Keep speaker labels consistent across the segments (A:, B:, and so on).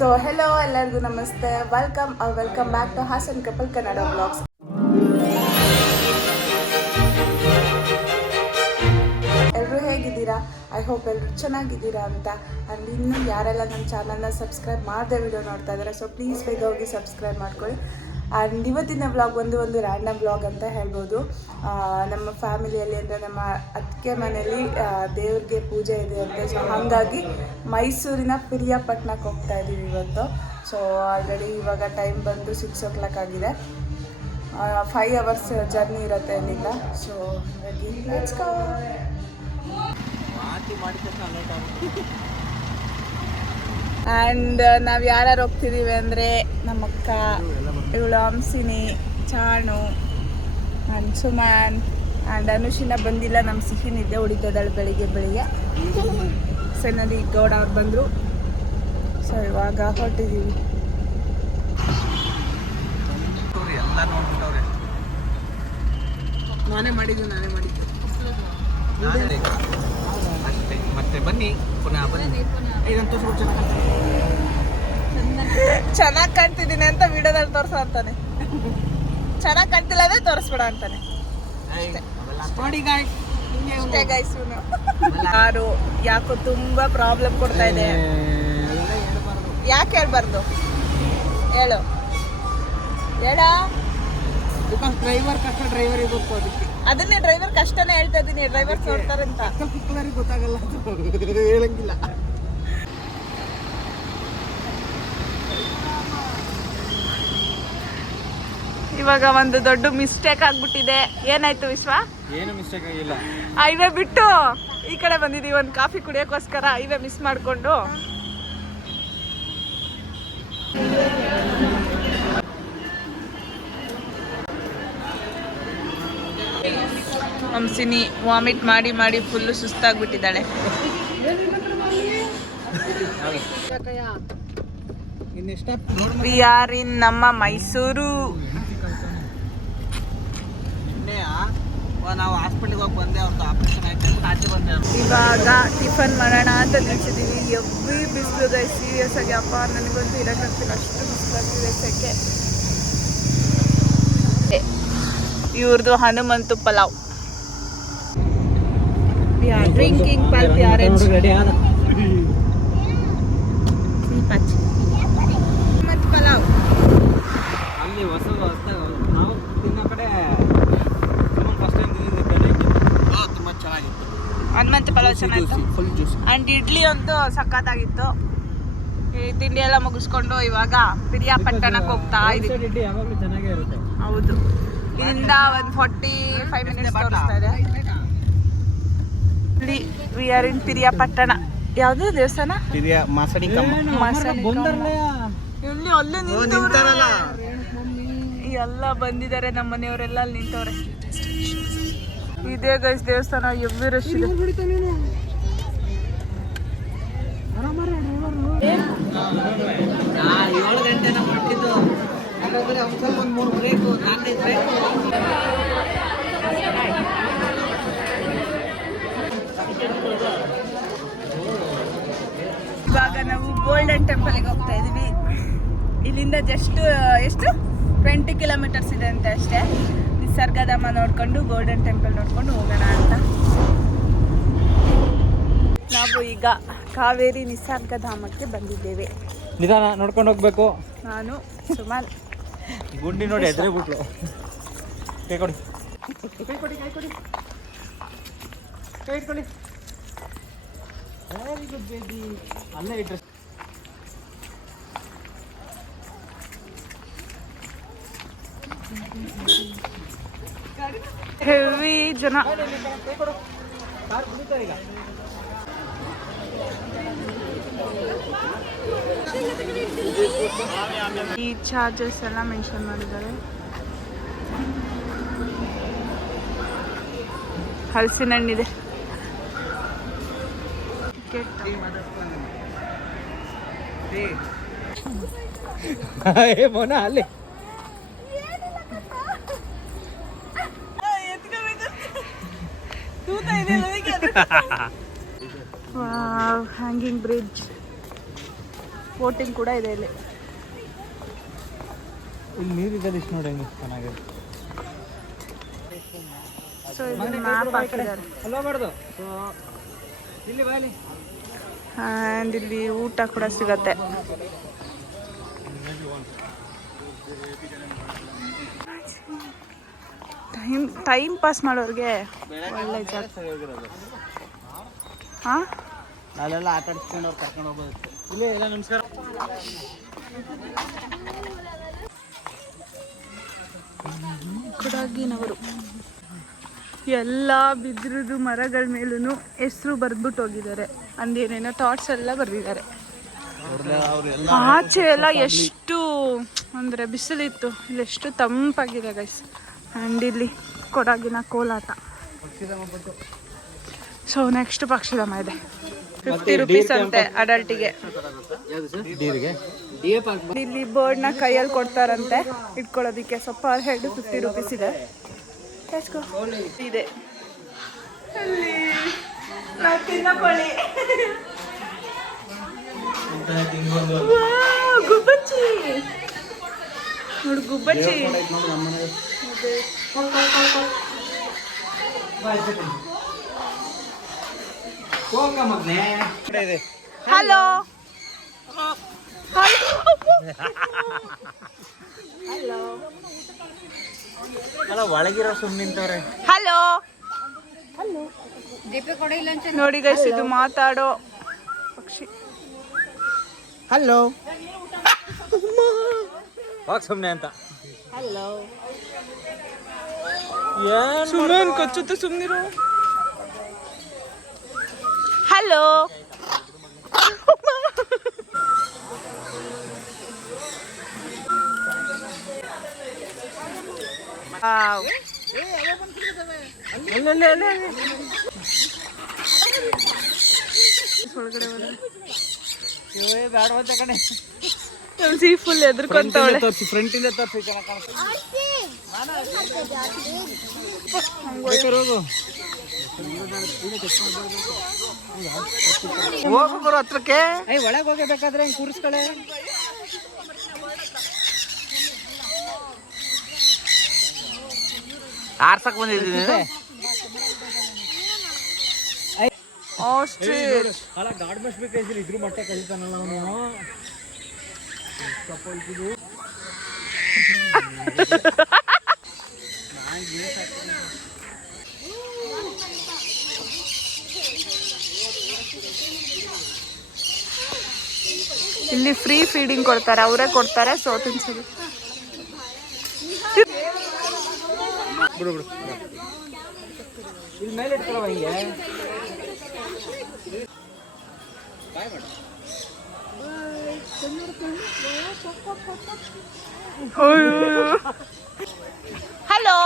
A: So hello ಎಲ್ಲರಿಗೂ ನಮಸ್ತೆ. Welcome welcome back to Hassan couple Kannada vlogs ಎಲ್ಲರೂ ಹೇಗಿದ್ದೀರಾ? ಐ ಹೋಪ್ ಎಲ್ಲರೂ ಚೆನ್ನಾಗಿದ್ದೀರಾ ಅಂತ. ಅಲ್ಲಿ ಇನ್ನೂ ಯಾರೆಲ್ಲ ನಮ್ಮ ಚಾನಲ್ನ ಸಬ್ಸ್ಕ್ರೈಬ್ ಮಾಡದೆ ವಿಡಿಯೋ ನೋಡ್ತಾ ಇದ್ದಾರೆ ಸೊ ಪ್ಲೀಸ್ ಬೇಗ ಹೋಗಿ ಸಬ್ಸ್ಕ್ರೈಬ್ ಮಾಡ್ಕೊಳ್ಳಿ. ಆ್ಯಂಡ್ ಇವತ್ತಿನ ವ್ಲಾಗ್ ಒಂದು ಒಂದು ರ್ಯಾಂಡಮ್ ವ್ಲಾಗ್ ಅಂತ ಹೇಳ್ಬೋದು. ನಮ್ಮ ಫ್ಯಾಮಿಲಿಯಲ್ಲಿ ಅಂದರೆ ನಮ್ಮ ಅತ್ತಿಗೆ ಮನೆಯಲ್ಲಿ ದೇವ್ರಿಗೆ ಪೂಜೆ ಇದೆ ಅಂತ. ಸೊ ಹಾಗಾಗಿ ಮೈಸೂರಿನ ಪಿರಿಯಾಪಟ್ಟಣಕ್ಕೆ ಹೋಗ್ತಾ ಇದ್ದೀವಿ ಇವತ್ತು. ಸೊ ಆಲ್ರೆಡಿ ಇವಾಗ ಟೈಮ್ ಬಂದು ಸಿಕ್ಸ್ ಓ ಕ್ಲಾಕ್ ಆಗಿದೆ ಫೈವ್ ಅವರ್ಸ್ ಜರ್ನಿ ಇರುತ್ತೆ ಅಲ್ಲಿಂದ. ಸೊ ಹಾಗಾಗಿ ಆ್ಯಂಡ್ ನಾವು ಯಾರ್ಯಾರು ಹೋಗ್ತಿದ್ದೀವಿ ಅಂದರೆ ನಮ್ಮಕ್ಕ, ಇವಳು ಹಂಸಿನಿ ಚಾಣು ಸುಮಾನ್ ಆ್ಯಂಡ್ ಅನುಷಿನ ಬಂದಿಲ್ಲ ನಮ್ಮ ಸಿಹಿ ನಿದ್ದೆ ಹೊಡಿತದಳು ಬೆಳಿಗ್ಗೆ ಬೆಳಿಗ್ಗೆ. ಸಣ್ಣದಿ ಗೌಡ ಅವ್ರು ಬಂದರು. ಸೊ ಇವಾಗ ಹೊರಟಿದ್ದೀವಿ
B: ನಾನೇ ಮಾಡಿದ್ದು ನಾನೇ ಮಾಡಿದ್ದು. ಮತ್ತೆ ಬನ್ನಿ, ಪುನಃ ಬನ್ನಿ. ಇದಂತೂ
A: ಚೆನ್ನಾಗಿ ಕಾಣ್ತಿದ್ದೀನಿ ಅಂತ ವಿಡಿಯೋದಲ್ಲಿ ತೋರಿಸೋ ಅಂತಾನೆ. ಚೆನ್ನಾಗಿ ಕಾಣ್ತಿಲ್ಲ ಅದೇ ತೋರಿಸ್ಬೇಡ ಅಂತಾನೆ.
B: ನೋಡಿ ಗಾಯ್
A: ಅಷ್ಟೇ ಗೈಸ್ ಯಾರು ಯಾಕೋ ತುಂಬಾ ಪ್ರಾಬ್ಲಮ್ ಕೊಡ್ತಾ ಇದೆ. ಯಾಕೆ ಹೇಳ್ಬಾರ್ದು? ಹೇಳು. ಹೇಳ.
B: ಬಿಕಾಸ್ ಡ್ರೈವರ್ ಕಷ್ಟ ಡ್ರೈವರ್ ಗೊತ್ತು ಅದಕ್ಕೆ.
A: ಅದನ್ನೇ ಡ್ರೈವರ್ ಕಷ್ಟನೇ ಹೇಳ್ತಾ ಇದ್ದೀನಿ. ಡ್ರೈವರ್ ನೋಡ್ತಾರೆ ಅಂತ.
B: ಪುಕ್ಕದವ್ರಿಗೆ ಗೊತ್ತಾಗಲ್ಲ ಹೇಳಂಗಿಲ್ಲ.
A: ಇವಾಗ ಒಂದು ದೊಡ್ಡ ಮಿಸ್ಟೇಕ್ ಆಗ್ಬಿಟ್ಟಿದೆ. ಏನಾಯ್ತು ವಿಶ್ವ?
B: ಏನು ಮಿಸ್ಟೇಕ್ ಆಗಿಲ್ಲ.
A: ಹೈವೇ ಬಿಟ್ಟು ಈ ಕಡೆ ಬಂದಿದೀವಿ ಒಂದು ಕಾಫಿ ಕುಡಿಯೋಕ್ಕೋಸ್ಕರ ಹೈವೇ ಮಿಸ್ ಮಾಡಿಕೊಂಡು. ಹಂಸಿನಿ ವಾಮಿಟ್ ಮಾಡಿ ಮಾಡಿ ಫುಲ್ಲು ಸುಸ್ತಾಗ್ಬಿಟ್ಟಿದ್ದಾಳೆ. ವಿ ಆರ್ ಇನ್ ನಮ್ಮ ಮೈಸೂರು.
B: ನಾವು ಹಾಸ್ಪಿಟ್ಲಿಗೆ ಹೋಗಿ ಬಂದೆ ಅವ್ರದ್ದು ಆಪರೇಷನ್ ಆಯ್ತು ಅಂತ ಆಚೆ ಬಂದೆ
A: ಇವಾಗ ಟಿಫನ್ ಮಾಡೋಣ ಅಂತ ನಿಲ್ಸಿದೀವಿ. ಎವ್ರಿ ಬಿಸಿಲು ಸೀರಿಯಸ್ ಆಗಿ ಅಪ್ಪ ನನಗಂತೂ ಇರೋಕ್ಕಾಗ್ತಿಲ್ಲ ಅಷ್ಟು ಬಿಸಿಲಾಗ್ತಿದೆ ಸೆಕೆ. ಇವ್ರದ್ದು Hanumanthu pulao. Drinking Pulpy orange Hanumanth pulao.
B: ಅಲ್ಲಿ ಹೊಸ ಹೊಸದಾಗ ನಾವು ತಿನ್ನೋ ಕಡೆ ಫಸ್ಟ್ ಟೈಮ್ ತಿಂದಿದ್ದೆ ತುಂಬ ಚೆನ್ನಾಗಿತ್ತು
A: ಹನುಮಂತ ಪಲಾವ್ ಚೆನ್ನಾಗಿತ್ತು.
B: ಫುಲ್ ಜ್ಯೂಸ್
A: ಅಂಡ್ ಇಡ್ಲಿ ಅಂತೂ ಸಖತ್ತಾಗಿತ್ತು. ಈ ತಿಂಡಿ ಎಲ್ಲ ಮುಗಿಸ್ಕೊಂಡು ಇವಾಗ ಪಿರಿಯಾಪಟ್ಟಣಕ್ಕೆ ಹೋಗ್ತಾ
B: ಇದ್ದೀವಿ.
A: ಹೌದು. ಇಲ್ಲಿಂದ ಒಂದು ಫಾರ್ಟಿ ಫೈವ್ ಮಿನಿಟ್ಸ್ ತೋರಿಸ್ತಾ ಇದೆ. ಇಲ್ಲಿ ವಿ ಆರ್ ಇನ್ ಪಿರಿಯಾಪಟ್ಟಣ ಯಾವುದು ದೇವಸ್ಥಾನ? ಇಲ್ಲಿ ಅಲ್ಲೇ ನಿಂತವ್ರೆ. ಎಲ್ಲ ಬಂದಿದ್ದಾರೆ ನಮ್ಮ ಮನೆಯವರೆಲ್ಲ ಅಲ್ಲಿ ನಿಂತವ್ರೆ. ಇದೇ ಗೈಸ್ ದೇವಸ್ಥಾನ ಎವ್ವಿ ರಶ್ ಇದೆ ಇವಾಗ ನಾವು ಗೋಲ್ಡನ್ ಟೆಂಪಲ್ಗೆ ಹೋಗ್ತಾ ಇದೀವಿ ಇಲ್ಲಿಂದ ಜಸ್ಟ್ ಎಷ್ಟು? ಟ್ವೆಂಟಿ ಕಿಲೋಮೀಟರ್ಸ್ ಇದೆ ಅಂತ ಅಷ್ಟೇ. ನಿಸರ್ಗಧಾಮ ನೋಡ್ಕೊಂಡು ಗೋಲ್ಡನ್ ಟೆಂಪಲ್ ನೋಡ್ಕೊಂಡು ಹೋಗೋಣ ಅಂತ. ನಾವು ಈಗ ಕಾವೇರಿ ನಿಸರ್ಗಧಾಮಕ್ಕೆ ಬಂದಿದ್ದೇವೆ.
B: ನಿಧಾನ ನೋಡ್ಕೊಂಡು ಹೋಗ್ಬೇಕು.
A: ನಾನು ಸುಮಾರು
B: ಗುಂಡಿ ನೋಡಿ ಎದ್ರೆ ಬಿಟ್ಲು. ಕೈ ಕೊಡಿ. ಕೈ ಕೊಡಿ ಕೈ ಕೊಡಿ. ಕೈ ಇಟ್ಕೊಳ್ಳಿ. ವೆರಿ ಗುಡ್ ಬೇಬಿ ಅಲ್ಲೇ ಇಟ್ರೆ.
A: ಹೆವಿ ಜನ. ಈ ಚಾರ್ಜಸ್ ಎಲ್ಲ ಮೆನ್ಷನ್ ಮಾಡಿದ್ದಾರೆ. ಹಲಸಿನ ಹಣ್ಣಿದೆ
B: ಮೋನ ಅಲ್ಲಿ.
A: ಹ್ಯಾಂಗಿಂಗ್ ಬ್ರಿಡ್ಜ್ ಬೋಟಿಂಗ್ ಕೂಡ ಇದೆ ಇಲ್ಲಿ.
B: ಇಲ್ಲಿ ನೀರಿದೆ ಇಷ್ಟು ನೋಡಿ ಹೆಂಗೆ ಚೆನ್ನಾಗಿದೆ
A: ಸೊ ಇಲ್ಲಿ ಮ್ಯಾಪ್ ಹಾಕಿದ್ದಾರೆ.
B: ಇಲ್ಲಿ ಬಾಲಿ
A: ಆ್ಯಂಡ್ ಇಲ್ಲಿ ಊಟ ಕೂಡ ಸಿಗತ್ತೆ. ಟೈಮ್ ಟೈಮ್ ಪಾಸ್ ಮಾಡೋರಿಗೆ ಒಳ್ಳೆ ಜಾಗ ಹಾಂ?
B: ಅಲ್ಲೆಲ್ಲ ಆಟ ಆಡಿಸ್ಕೊಂಡು ಅವ್ರು ಕರ್ಕೊಂಡು ಇಲ್ಲಿ ನಮಸ್ಕಾರ.
A: ಕೊಡಗಿನವರು. ಎಲ್ಲ ಬಿದ್ದಿರೋದು ಮರಗಳ ಮೇಲೂ ಹೆಸರು ಬರ್ದ್ಬಿಟ್ಟು ಹೋಗಿದ್ದಾರೆ. ಅಂದೇನೇನೋ ಥಾಟ್ಸ್ ಎಲ್ಲ ಬರೆದಿದ್ದಾರೆ. ಆಚೆ ಎಲ್ಲ ಎಷ್ಟು ಅಂದರೆ ಬಿಸಿಲಿತ್ತು ಇಲ್ಲಿ ಎಷ್ಟು ತಂಪಾಗಿದೆ ಗೈಸ್ ಆ್ಯಂಡ್ ಇಲ್ಲಿ ಕೊಡಗಿನ ಕೋಲಾಟ. ಸೊ ನೆಕ್ಸ್ಟ್ ಪಕ್ಷಿಧಾಮ ಇದೆ. ಫಿಫ್ಟಿ ರುಪೀಸ್ ಅಂತೆ ಅಡಲ್ಟಿಗೆ ಇಲ್ಲಿ ಬೋರ್ಡ್ನ ಕೈಯಲ್ಲಿ ಕೊಡ್ತಾರಂತೆ. ಇಟ್ಕೊಳ್ಳೋದಿಕ್ಕೆ ಸ್ವಲ್ಪ ಹೆಡ್ ಫಿಫ್ಟಿ ರುಪೀಸ್ ಇದೆ. ಇದೆ. ಗುಬ್ಬಚ್ಚಿ. ನೋಡು ಗುಬ್ಬಚ್ಚಿ. ಹಲೋ.
B: ಅಲ್ಲ ಒಳಗಿರೋ ಸುಮ್ ನಿಂತವ್ರೆ.
A: ಹಲೋ. ನೋಡಿ ಗೈಸ್ ಇದು ಮಾತಾಡೋ ಪಕ್ಷಿ.
B: ಹಲೋ. ಹೋಗ್ ಸುಮ್ಮನೆ ಅಂತ.
A: ಹಲೋ
B: ಏನ್
A: ಸುಮ್ಮನೆ ಕಚ್ಚುತ್ತೆ ಸುಮ್ಮನಿರು ಹಲೋ ಒಳಗಡೆ
B: ಬೇಡ ಕಣೆ
A: ಸಿ ಫುಲ್ ಎದ್ರಕೊಂತವಳೆ
B: ತೋರಿಸಿ ಚೆನ್ನಾಗಿ ಕಾಣಿಸ್ತದೆ ಹೋಗು. ಹೋಗು ಬರೋ ಹತ್ರಕ್ಕೆ. ಒಳಗೆ ಹೋಗಬೇಕಾದ್ರೆ ಹಿಂಗೆ ಕೂರಿಸ್ಕೊಳ್ಳೆ ಆರ್ಸಕ್ ಬಂದಿದ್ದೀನಿ. ಅಲ್ಲ ಗಾಡ್ ಬಸ್ ಬೇಕಾಯ್ತು ಇದ್ರ ಮಟ್ಟ ಕಲಿತಾನಲ್ಲ ಅವನು.
A: ಇಲ್ಲಿ ಫ್ರೀ ಫೀಡಿಂಗ್ ಕೊಡ್ತಾರೆ ಅವರೇ ಕೊಡ್ತಾರೆ ಸೊ ತಿನ್ಸೋದು.
B: ಇಲ್ಲಿ ಮೇಲೆ ಇಟ್ಕೊಳ್ಳೋ ಹಿಂಗೆ?
A: ಹಲೋ.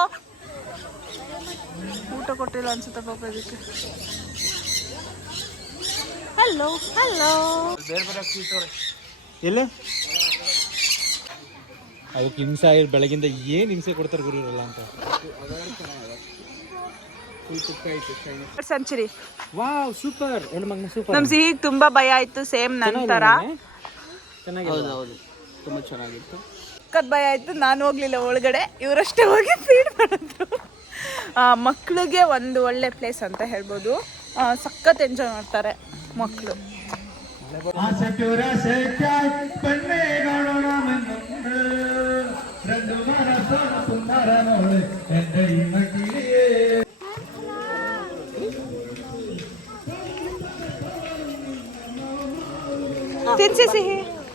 A: ಊಟ ಕೊಟ್ಟಿಲ್ಲ ಅನ್ಸುತ್ತೆ ಪಾಪ ಇದಕ್ಕೆ. Hello hello.
B: ಬೇರೆ ಬೇರೆ ಎಲ್ಲಿ? ಅದಕ್ಕೆ ಹಿಂಸೆ ಆಗಿರ್ ಬೆಳಗಿಂದ ಏನು ಹಿಂಸೆ ಕೊಡ್ತಾರೆ ಗುರು ಇರಲ್ಲ ಅಂತ.
A: ಸೆಂಚುರಿ.
B: Wow super. ಹೆಣ್ಣು ಮಗನ ಸೂಪರ್.
A: ನಮ್ ಸಿಹಿ ತುಂಬಾ ಭಯ ಆಯ್ತು ಸೇಮ್ ನಂತರ.
B: ಚೆನ್ನಾಗಿ ಹೌದು ಹೌದು ತುಂಬ ಚೆನ್ನಾಗಿತ್ತು.
A: ಸಖತ್ ಭಯ ಆಯ್ತು ನಾನು ಹೋಗ್ಲಿಲ್ಲ ಒಳಗಡೆ ಇವರಷ್ಟೇ ಹೋಗಿ ಫೀಡ್ ಮಾಡಿದ್ರು. ಮಕ್ಕಳಿಗೆ ಒಂದು ಒಳ್ಳೆ ಪ್ಲೇಸ್ ಅಂತ ಹೇಳ್ಬೋದು. ಸಖತ್ ಎಂಜಾಯ್ ಮಾಡ್ತಾರೆ ಮಕ್ಕಳು ತಿನ್ಸಿ ಸಿಹಿ.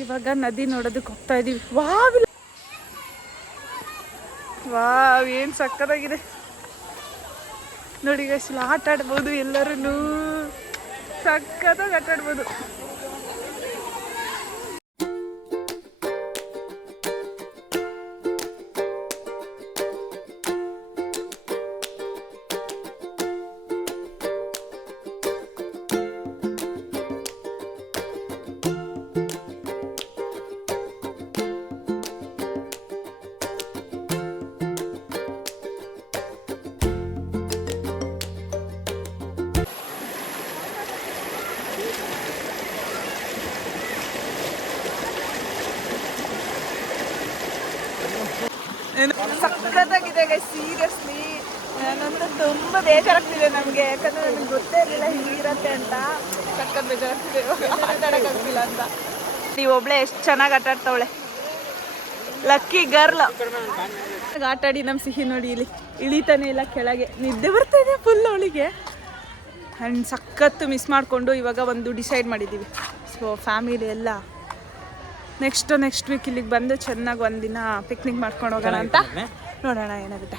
A: ಇವಾಗ ನದಿ ನೋಡೋದಕ್ಕೆ ಹೋಗ್ತಾ ಇದೀವಿ. ವಾವ್. ವಾವ್, ಏನ್ ಸಕ್ಕತ್ತಾಗಿದೆ. ನೋಡಿ ಗೈಸ್ ಆಟ ಆಡ್ಬೋದು ಎಲ್ಲರೂ ಸಕ್ಕತ್ತಾಗಿ ಆಟ ಆಡ್ಬೋದು. ಗೈಸ್ ಸೀರಿಯಸ್ಲಿ ನಾನಂತೂ ತುಂಬ ಬೇಜಾರಾಗ್ತಿದೆ ನಮಗೆ. ಯಾಕಂದ್ರೆ ನನಗೆ ಗೊತ್ತೇ ಇರಲಿಲ್ಲ ಹೀಗಿರತ್ತೆ ಅಂತ. ಸಕ್ಕತ್ ಬೇಜಾರಾಗ್ತಿದೆ. ಅಂತ. ನೀವು ಒಬ್ಳೆ ಎಷ್ಟು ಚೆನ್ನಾಗಿ ಆಟ ಆಡ್ತಾವಳೆ. ಲಕ್ಕಿ ಗರ್ಲ್ ಆಟ ಆಡಿ ನಮ್ಮ ಸಿಹಿ ನೋಡಿ ಇಲ್ಲಿ ಇಳಿತಾನೆ ಇಲ್ಲ ಕೆಳಗೆ. ನಿದ್ದೆ ಬರ್ತಾಯಿದೆ ಫುಲ್ ಅವಳಿಗೆ. ಆ್ಯಂಡ್ ಸಖತ್ತು ಮಿಸ್ ಮಾಡಿಕೊಂಡು ಇವಾಗ ಒಂದು ಡಿಸೈಡ್ ಮಾಡಿದ್ದೀವಿ ಸೊ ಫ್ಯಾಮಿಲಿ ಎಲ್ಲ ನೆಕ್ಸ್ಟ್ ನೆಕ್ಸ್ಟ್ ವೀಕ್ ಇಲ್ಲಿಗೆ ಬಂದು ಚೆನ್ನಾಗಿ ಒಂದಿನ ಪಿಕ್ನಿಕ್ ಮಾಡ್ಕೊಂಡು ಹೋಗೋಣ ಅಂತ. ನೋಡೋಣ ಏನಾಗುತ್ತೆ.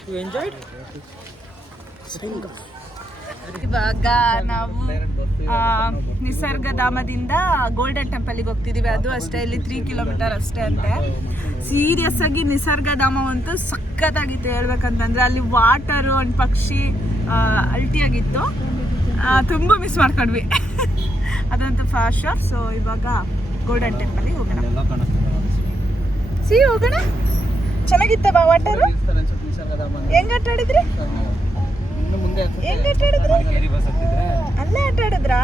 A: ಇವಾಗ ನಾವು ನಿಸರ್ಗಧಾಮದಿಂದ ಗೋಲ್ಡನ್ ಟೆಂಪಲ್ಗೆ ಹೋಗ್ತಿದೀವಿ. ಅದು ಅಷ್ಟೇ ಇಲ್ಲಿ ತ್ರೀ ಕಿಲೋಮೀಟರ್ ಅಷ್ಟೇ ಅಂತೆ. ಸೀರಿಯಸ್ ಆಗಿ ನಿಸರ್ಗಧಾಮ ಅಂತೂ ಸಖತ್ತಾಗಿತ್ತು ಹೇಳ್ಬೇಕಂತಂದ್ರೆ. ಅಲ್ಲಿ ವಾಟರು ಒಂದು ಪಕ್ಷಿ ಅಲ್ಟಿ ಅಲ್ಟಿಯಾಗಿತ್ತು. ತುಂಬಾ ಮಿಸ್ ಮಾಡ್ಕೊಂಡ್ವಿ. ಅದಂತೂ ಫಾಸ್ಟ್ ಸೊ ಇವಾಗ ಗೋಲ್ಡನ್ ಟೆಂಪಲ್ಗೆ ಹೋಗೋಣ. ಸಿ ಹೋಗೋಣ. ಚೆನ್ನಾಗಿತ್ತವ ವಾಟರ್ ಹೆಂಗ ಆಟ ಆಡಿದ್ರಿ?
B: ಹೆಂಗ ಮುಂದೆ
A: ಹೆಂಗ್ ಆಟ ಆಡಿದ್ರಿ? ಅಲ್ಲೇ ಆಟ ಆಡಿದ್ರಾ?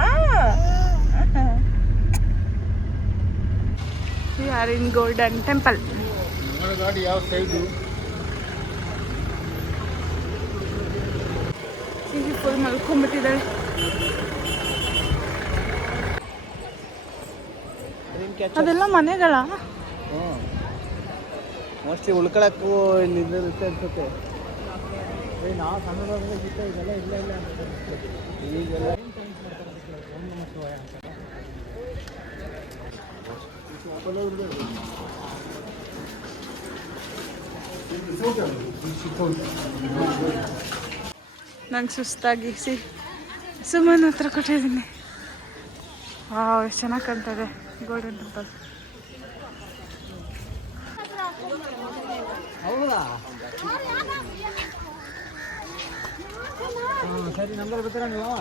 A: We are in golden temple
B: ಗಾಡಿ ಯಾವ ಸೈಡು
A: ಸಿಹಿ ಫುಲ್ ಮಲ್ಕೊಂಡ್ಬಿಟ್ಟಿದ್ದಾಳೆ. ಅದೆಲ್ಲ ಮನೆಗಳ?
B: ಮೋಸ್ಟ್ಲಿ ಉಳ್ಕೊಳಕ್ಕೂ ಇಲ್ಲಿ ಇರುತ್ತೆ ಅನ್ಸುತ್ತೆ.
A: ನಂಗೆ ಸುಸ್ತಾಗಿ ಸಿ ಸುಮ್ಮನೆ ಹತ್ರ ಕೊಟ್ಟಿದ್ದೀನಿ. ವಾವ್, ಎಷ್ಟು ಚೆನ್ನಾಗಿ ಕಾಣ್ತದೆ ಗೋಲ್ಡನ್ ಟೆಂಪಲ್
B: ಹೌದಾ? ಹ್ಮ್, ಸರಿ ನಂಬರ್ ಬರ್ತೀರಾ ನೀವು?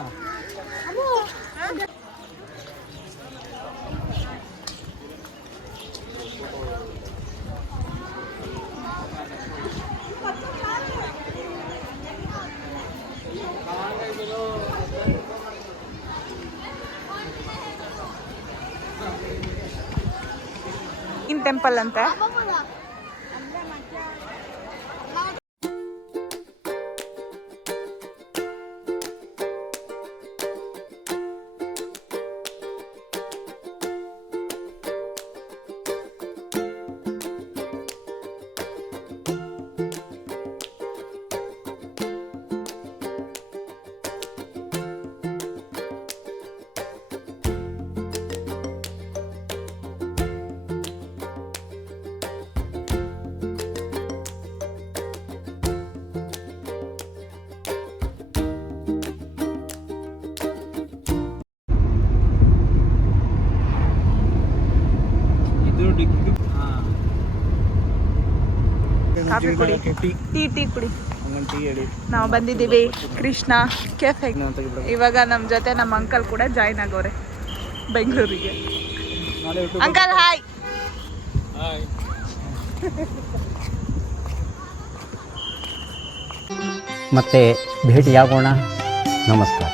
A: ಇನ್ ಟೆಂಪಲ್ ಅಂತ. ಕಾಫಿ ಕುಡಿ.
B: ಟೀ
A: ಟೀ ಕುಡಿ. ನಾವು ಬಂದಿದ್ದೀವಿ ಕೃಷ್ಣ ಕೆಫೆ. ಇವಾಗ ನಮ್ಮ ಜೊತೆ ನಮ್ಮ ಅಂಕಲ್ ಕೂಡ ಜಾಯ್ನ್ ಆಗೋರೆ ಬೆಂಗಳೂರಿಗೆ. ಅಂಕಲ್ ಹಾಯ್
B: ಹಾಯ್
C: ಮತ್ತೆ ಭೇಟಿಯಾಗೋಣ. ನಮಸ್ಕಾರ.